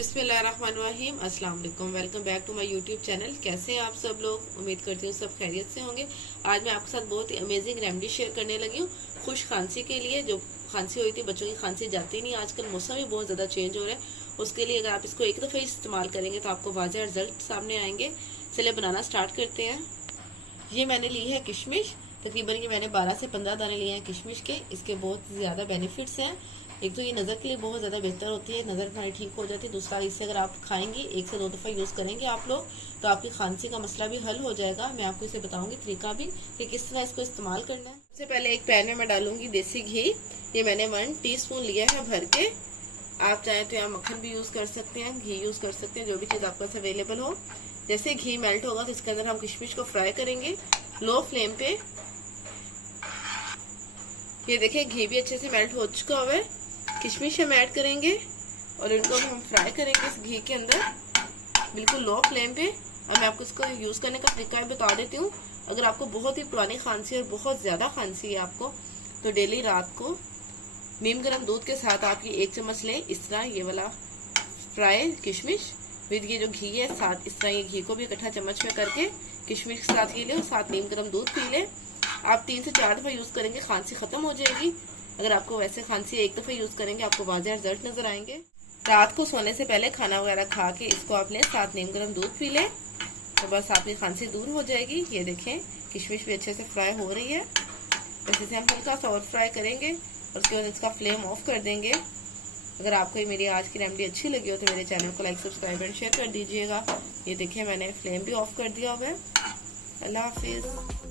बिस्मिल्लाहिर्रहमानिर्रहीम, अस्सलाम वालेकुम। Welcome back to my YouTube channel. कैसे हैं आप सब लोग? उम्मीद करती हूँ सब खैरियत से होंगे। आज मैं आपके साथ बहुत ही अमेजिंग रेमेडी शेयर करने लगी हूँ खुश खांसी के लिए। जो खांसी हुई थी, बच्चों की खांसी जाती नहीं, आजकल मौसम भी बहुत ज्यादा चेंज हो रहा है। उसके लिए अगर आप इसको एक दफा इस्तेमाल करेंगे तो आपको वाज़ेह रिजल्ट सामने आएंगे। चलिए बनाना स्टार्ट करते हैं। ये मैंने ली है किशमिश, तकरीबन ये मैंने 12 से 15 दाने लिए हैं किशमिश के। इसके बहुत ज्यादा बेनिफिट्स हैं। एक तो ये नज़र के लिए बहुत ज़्यादा बेहतर होती है, नज़र हमारी ठीक हो जाती है। दूसरा, इससे अगर आप खाएंगे 1 से 2 दफ़ा यूज़ करेंगे आप लोग, तो आपकी खांसी का मसला भी हल हो जाएगा। मैं आपको इसे बताऊंगी तरीका भी कि किस तरह इसको इस्तेमाल करना है। सबसे पहले एक पैन में मैं डालूंगी देसी घी। ये मैंने 1 टीस्पून लिया है भर के। आप चाहें तो यहाँ मक्खन भी यूज कर सकते हैं, घी यूज कर सकते हैं, जो भी चीज आपके पास अवेलेबल हो। जैसे घी मेल्ट होगा तो इसके अंदर हम किशमिश को फ्राई करेंगे लो फ्लेम पे। ये देखिए घी भी अच्छे से मेल्ट हो चुका हुआ है। किशमिश हम ऐड करेंगे और इनको हम फ्राई करेंगे इस घी के अंदर बिल्कुल लो फ्लेम पे। और मैं आपको इसको यूज करने का तरीका भी बता देती हूँ। अगर आपको बहुत ही पुरानी खांसी और बहुत ज्यादा खांसी है आपको, तो डेली रात को नीम गर्म दूध के साथ आप ये 1 चम्मच लें। इस तरह ये वाला फ्राई किशमिश विद ये जो घी है साथ, इस तरह ये घी को भी इकट्ठा चम्मच में करके किशमिश के साथ ये ले और साथ नीम गर्म दूध पी ले। आप 3 से 4 दफा यूज करेंगे, खांसी खत्म हो जाएगी। अगर आपको वैसे खांसी 1 दफा यूज करेंगे, आपको वाज़ेह रिजल्ट नजर आएंगे। रात को सोने से पहले खाना वगैरह खा के इसको आप लें, साथ नीम गर्म दूध पी लें, तो बस आपकी खांसी दूर हो जाएगी। ये देखें किशमिश भी अच्छे से फ्राई हो रही है। बस इसे हम हल्का सा और फ्राई करेंगे और उसके बाद इसका फ्लेम ऑफ कर देंगे। अगर आपको ये मेरी आज की रेमेडी अच्छी लगी हो तो मेरे चैनल को लाइक, सब्सक्राइब एंड शेयर कर दीजिएगा। ये देखिए मैंने फ्लेम भी ऑफ कर दिया हुआ है। अल्लाह हाफिज।